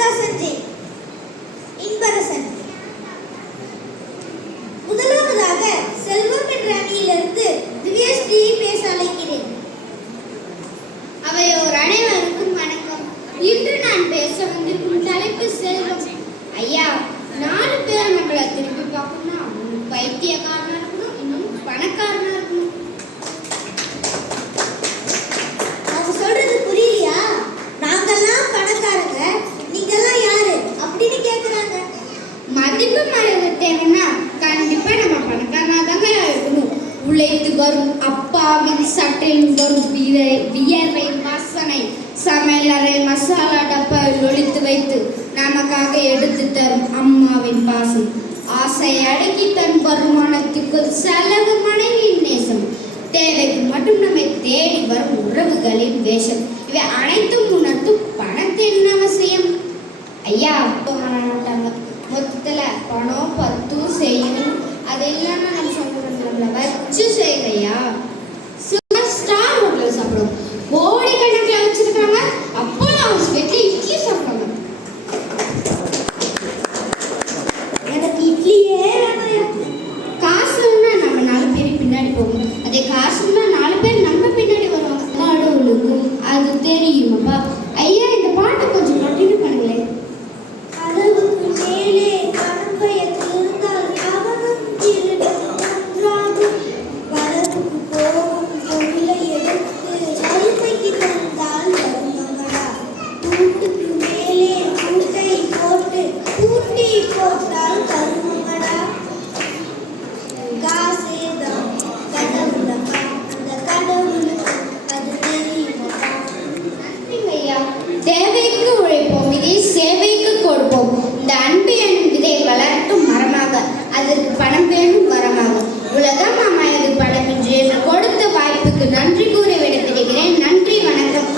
கண்ணதாசன் ஜெய் இன்பரசன். முதலாவதாக செல்வம் என்ற அணியிலிருந்து திவ்யஸ்ரீயை பேச அழைக்கிறேன். அவையோர் அனைவருக்கும் வணக்கம். இன்று நான் பேச வந்திருக்கும் தலைப்பு செல்வம். ஐயா, 4 பேர் நம்மளை திரும்பி பார்க்கணும்னா பைத்தியக்காரனா இருக்கணும், இன்னும் பணக்காரனா இருக்கணும். அவங்க சொல்றது புரியலையா? நாங்கெல்லாம் பணக்காரங்க, நீங்கெல்லாம் யாரு அப்படின்னு கேட்குறாங்க. மதிப்பு மரியாதை தேவைன்னா கண்டிப்பா நம்ம பணக்காரனா தாங்க இருக்கணும். உழைத்து வரும் அப்பாவின் சட்டையில் வரும் வியர்வை வாசனை சமையலறை மசாலா டப்பாவில் ஒழித்து வைத்து நமக்காக எடுத்து தரும் அம்மாவின் பாசம், ஆசை அடக்கி தன் வருமானத்துக்குள் செலவு மனைவியின் நேசம், தேவைக்கு மட்டும் நம்மை தேடி வரும் உறவுகளின் வேஷம், இவை அனைத்தும் உணர்த்தும் பணத்தின் அவசியம். ஐயா மாட்டாங்க, மொத்தத்துல பணம் 10 செய்யணும், அது இல்லைன்னா நம்ம சொந்த வச்சு செய்யலையா. ஸ்டார் ஹோட்டல் சாப்பிடுவோம், கோடி கணக்கில் வச்சிருக்காங்க. அப்போ நான் வீட்டில் இட்லி சாப்பிடுவாங்க. எனக்கு இட்லியே காசுன்னா நம்ம 4 பேர் பின்னாடி போவோம், அதே காசுன்னா 4 பேர் நம்ம பின்னாடி வருவாங்க. கடவுளுக்கும் அது தெரியுமாப்பா. ஐயா, இந்த பாட்டை கொஞ்சம் கண்டினியூ பண்ணுங்களேன். கதவுக்கு மேலே கணம்பயர் இருந்தால் அவனும் ஒன்றாகும். வரவுக்கு போகும் பொருளை எடுத்து வறுமைக்கு தந்தால் வருமங்களா. கூட்டுக்கு மேலே கூட்டை போட்டு கூட்டி போட்டால் கருமங்களா. காசே தான் கடவுளப்பா, அந்த கடவுளுக்கு அது தெரியுமாப்பா. ஐயா, தேவைக்கு உழைப்போம், இதை சேவைக்கு கொடுப்போம். இந்த அன்பு எனும் விதை வளரட்டும் மரமாக, அதற்கு பணம் வேணும் வரமாக. உலகம் அமையது பணமின்றி என்று கொடுத்த வாய்ப்புக்கு நன்றி கூறி விடைபெறுகிறேன். நன்றி, வணக்கம்.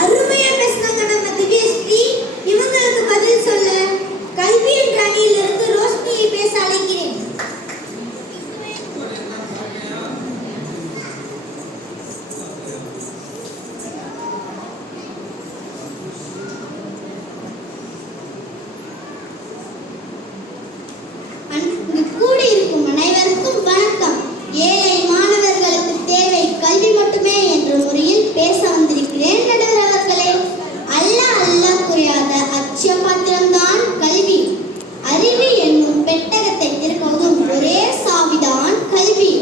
அருமையா பேசுனாங்க நம்ம திவ்யஸ்ரீ. இவங்களுக்கு பதில் சொல்ல கல்வி என்ற அணியிலிருந்து ரோஷினியை பேச அழைக்கிறேன். கூடியிருக்கும் அனைவருக்கும் வணக்கம். ஏழை மாணவர்களுக்கு தேவை கல்வி மட்டுமே என்ற முறையில் பேச வந்திருக்கிறேன். நடுவர் அவர்களே, அல்ல குறையாத அட்சய பாத்திரம்தான் கல்வி. அறிவு என்னும் பெட்டகத்தை திறப்பதும் ஒரே சாவிதான் கல்வி.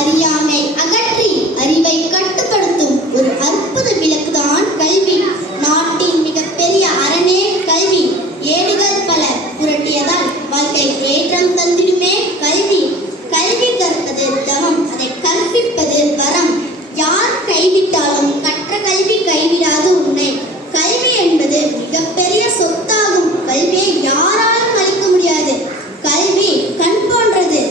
அறியாமை அகற்றி அறிவை கட்டுப்படுத்தும் ஒரு அற்புத விளக்குதான் கல்வி. நாட்டின் மிகப்பெரிய அரணே கல்வி. ஏடுகள் பல புரட்டியதால் வாழ்க்கை ஏற்றம் தந்திடுமே கல்வி. கல்வி கற்பது தவம், அதை கற்பிப்பது வரம். யார் கைவிட்டாலும் கற்ற கல்வி கைவிடாது உன்னை. கல்வி என்பது மிகப்பெரிய சொத்தாகும். கல்வியை யாராலும் அளிக்க முடியாது. கல்வி கண் போன்றது,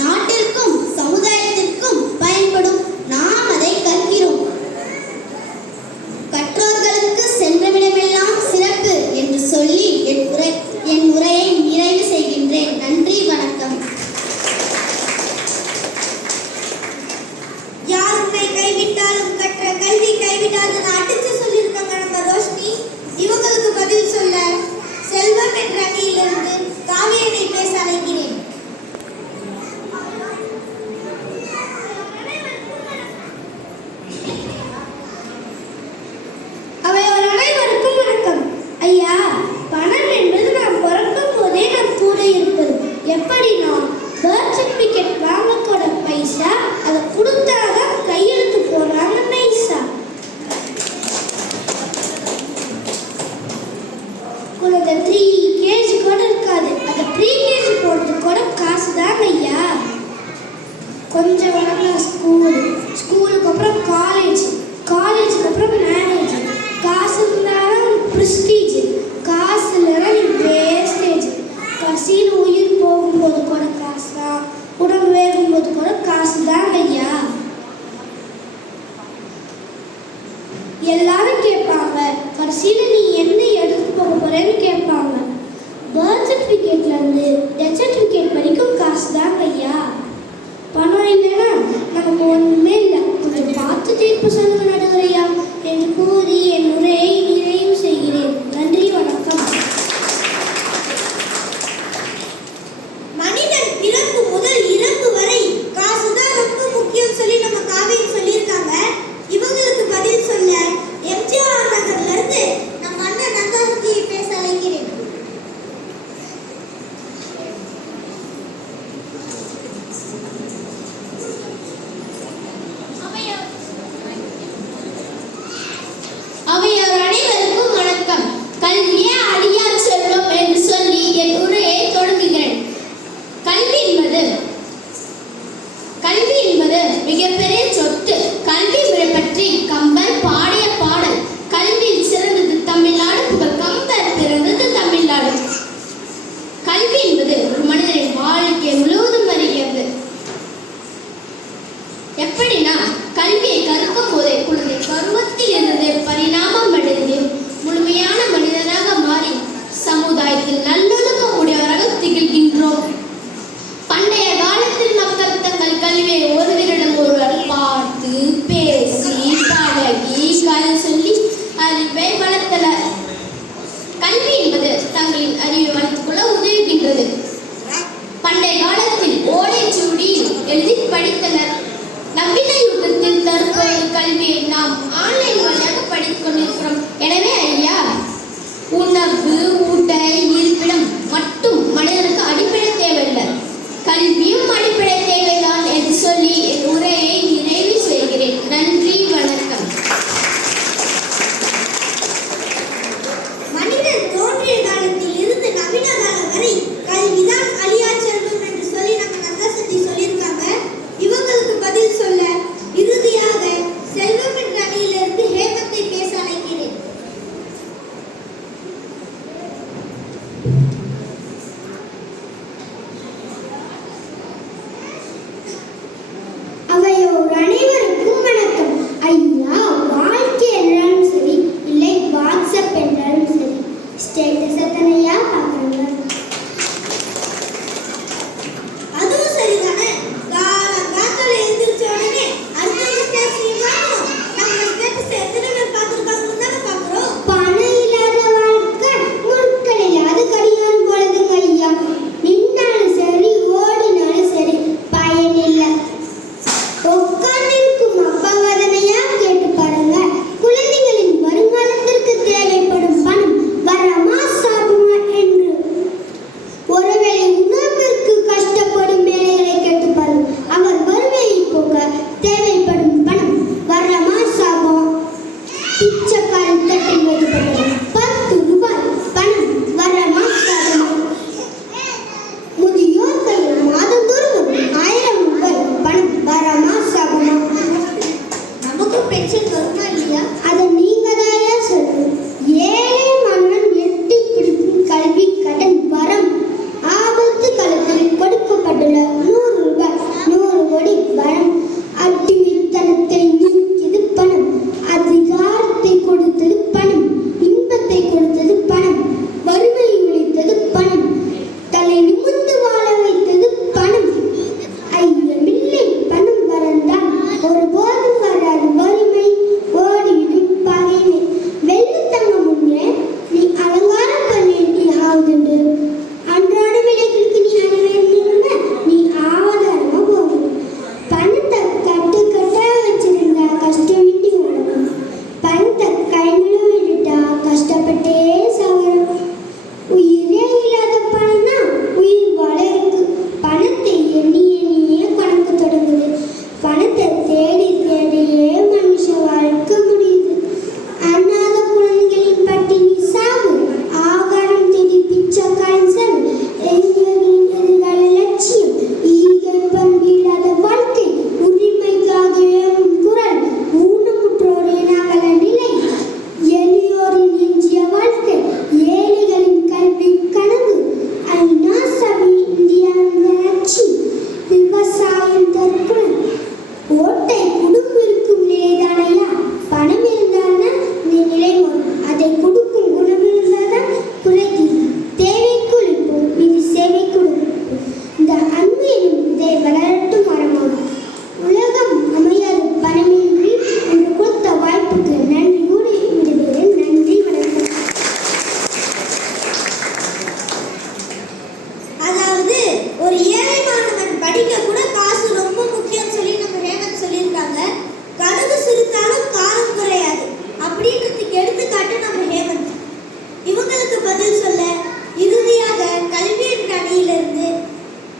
நாட்டிற்கும் சமுதாயத்திற்கும் பயன்படும். நாம் அதை கற்கிறோம். கற்றோர்களுக்கு சென்றவிடமெல்லாம் சிறப்பு என்று சொல்லி என் உரையை நிறைவு செய்கின்றேன். நன்றி, வணக்கம். யார் உன்னை கைவிட்டாலும் கற்ற கல்வி கைவிடாதுன்னு அடிச்சு சொல்லியிருக்காங்க நம்ம ரோஷினி. இவங்களுக்கு பதில் சொல்ல செல்வம் என்ற அணியிலிருந்து காவியனை பேச அழைக்கிறேன். அவையோர் அனைவருக்கும் வணக்கம். ஐயா, பணம் என்பது நாம் பிறக்கும் போதே நம் கூட இருப்பது. எப்படின்னா, பர்த் சர்டிஃபிகேட் வாங்கக்கூட பைசா, அதை கொடுத்தாக கையெழுத்து போடுறாங்க நைஸா. குழந்தை 3 kg கூட இருக்காது, அதை 3 kg போடுறதுக்கு கூட காசு தாங்க ஐயா. கொஞ்சம் வளர்ந்தா ஸ்கூலுக்கு அப்புறம் காலேஜுக்கு அப்புறம் மேரேஜ். காசு இருந்தாலும் ப்ரெஸ்டீஜ், காசு இல்லைன்னா வேஸ்டேஜ். கடைசியில் உயிர் போகும்போது கூட காசு தான், உடம்பு வேகும்போது கூட காசு தாங்க ஐயா. எல்லாரும் கேட்பாங்க, கடைசியில் நீ என்ன எடுத்து போக போறேன்னு கேட்பாங்க. பர்த் சர்டிஃபிகேட்லேருந்து டெத் சர்டிஃபிகேட் வரைக்கும் காசு தாங்க ஐயா. பணம் இல்லைன்னா நமக்கு ஒன்றுமே இல்லை. கொஞ்சம் பார்த்து தீர்ப்பு சொல்லுங்க நடுவரையா என்று கூறி என் உரையை பிச்சைக்காரன் தட்டில் வைக்கப்பட்டது 10 ரூபாய் பணம் வரமா சாதமா. முதியோர் கையில் மாதந்தோறும் 1000 ரூபாய் பணம் வரமா சாதமா. நமக்கு பென்ஷன் வருமா இல்லையா? அதை நீங்க தான் சொல்லணும். ஏழை மன்னன் எட்டி பிடிக்கும் கல்வி கடன் வரம். ஆபத்து காலத்தில் கொடுக்கப்பட்டுள்ள 100 ரூபாய் 100 கோடி வரம். அடிமைத்தனத்தை நீக்கியது பணம். அதிகாரத்தை கொடுத்தது பணம். இன்பத்தை கொடுத்தது பணம். வறுமையை ஒழித்தது பணம். தலை நிமிர்ந்து வாழ வைத்தது பணம். ஐயமில்லை பணம் வரந்தான் ஒருபோதும் வராது வறுமை ஓடிடும் பகைமை. வெள்ளத்தங்க முன்னே நீ அலங்காரம் பண்ணி ஆகுதுண்டு. அன்றாட விலைகளுக்கு நீ அணிவேண்டிருந்த நீ ஆவதாரமா போகணும். பணத்தை கட்டு கட்டா வச்சிருந்தா கஷ்டமின்றி வரணும். பணத்தை கையில விட்டுட்டா கஷ்டப்பட்டே சாகணும். உயிரே இல்லாத பணம்னா உயிர் வாழ இருக்கு. பணத்தை எண்ணி எண்ணியே கணக்கு தொடங்குது. பணத்தை தேடி தேடியே மனுஷ வாழ்க்கை முடியுது. அநாத குழந்தைகளின் பட்டினி சாவு. ஆகாரம் தேடி பிச்சைக்காரன் சாவு. இளைஞர்களின் எதிர்கால லட்சியம். ஈகை பண்பு இல்லாத வாழ்க்கை. உரிமைக்காக எழும் குரல். ஊனமுற்றோரின் அகல நிலை. எளியோரின் எஞ்சிய வாழ்க்கை. ஏழைகளின் கல்வி கனவு. ஐநா சபை இந்தியாவின் வளர்ச்சி. விவசாயம் தற்கொலை. ஓட்டை குடும்பம் இருக்கும் நிலைதானையா? பணம் இருந்தால்தான் நீ நிலை வரும். அதை கொடுக்கும் குணம் இருந்தால்தான் குறைக்கு. தேவை குளிப்போம் இது சேவை கொடுப்போம். இந்த அன்பு எனும் இதை வளரட்டும் மரமாகும். உலகம் அமையாது பணமின்றி என்று கொடுத்த வாய்ப்புக்கு நன்றி கூறி விடுகிறேன். நன்றி, வணக்கம். அதாவது ஒரு ஏழை மாணவன் படிக்க கூட காசு ரொம்ப முக்கியம் சொல்லி நம்ம ஹேமந்த் சொல்லியிருக்காங்க. கடுகு சிரித்தாலும் காரம் குறையாது அப்படின்றதுக்கு எடுத்துக்காட்டு நம்ம ஹேமந்த். இவங்களுக்கு பதில் சொல்ல இறுதியாக கல்வி என்ற அணியிலிருந்து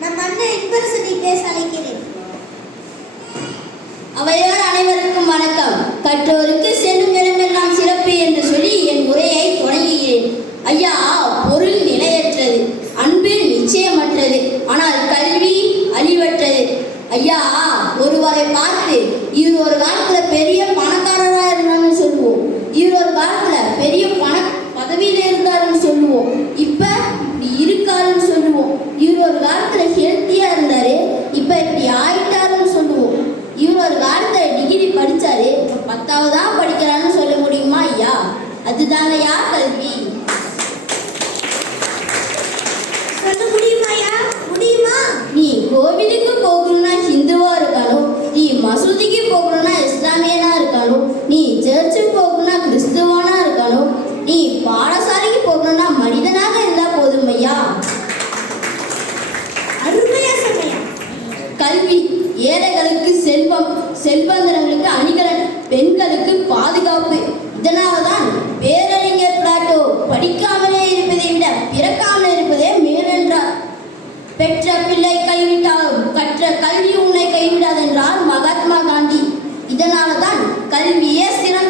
நம்ம அண்ணன் இன்பரசனை பேச அழைக்கிறேன். அவையோர் அனைவருக்கும் வணக்கம். கற்றோருக்கு செல்லும் இடமெல்லாம் சிறப்பு என்று சொல்லி என் உரையை தொடங்குகிறேன். ஐயா, பொருள் நிலையற்றது, அன்பு நிச்சயமற்றது, ஆனால் கல்வி அழிவற்றது. ஐயா, ஒருவரை பார்த்து இவர் ஒரு காலத்துல பெரிய பணக்காரரா இருந்தாருன்னு சொல்லுவோம். இவர் ஒரு காலத்துல பெரிய பதவியில இருந்தாருன்னு சொல்லுவோம். இப்ப இப்படி இருக்காருன்னு சொல்லுவோம். இவர் ஒரு காலத்துல ஹெல்த்தியா இருந்தாரு, இப்ப இப்படி ஆயிட்டாருன்னு சொல்லுவோம். இவர் ஒரு காலத்துல டிகிரி படிச்சாரு, இப்ப 10ஆவதா படிக்கிறான்னு சொல்ல முடியுமா ஐயா? அதுதாங்க ஐயா கல்வி. சொல்ல முடியுமாயா? முடியுமா? நீ கோவிலுக்கு போகணும்னா ஹிந்துவா இருக்கணும், நீ மசூதிக்கு போகணும்னா இஸ்லாமியனா இருக்கணும், நீ சர்ச்சுக்கு போகணும்னா கிறிஸ்துவனா இருக்கணும், நீ பாடசாலைக்கு போகணும்னா மனிதனாக இருந்தா போதும் ஐயா. அருமையா சொன்னையா. கல்வி ஏழைகளுக்கு செல்வம், செல்வந்தர்களுக்கு அணிகலன், பெண்களுக்கு பாதுகாப்பு. இதனால்தான் பேரறிஞர் பிளாட்டோ படிக்காமலே இருப்பதை விட பிறக்காமல் இருப்பதே மேலென்றார். பெற்ற பிள்ளை கைவிட்டாலும் கற்ற கல்வி உன்னை கைவிடாதென்றார் மகாத்மா காந்தி. இதனால்தான் கல்வியே சிறந்த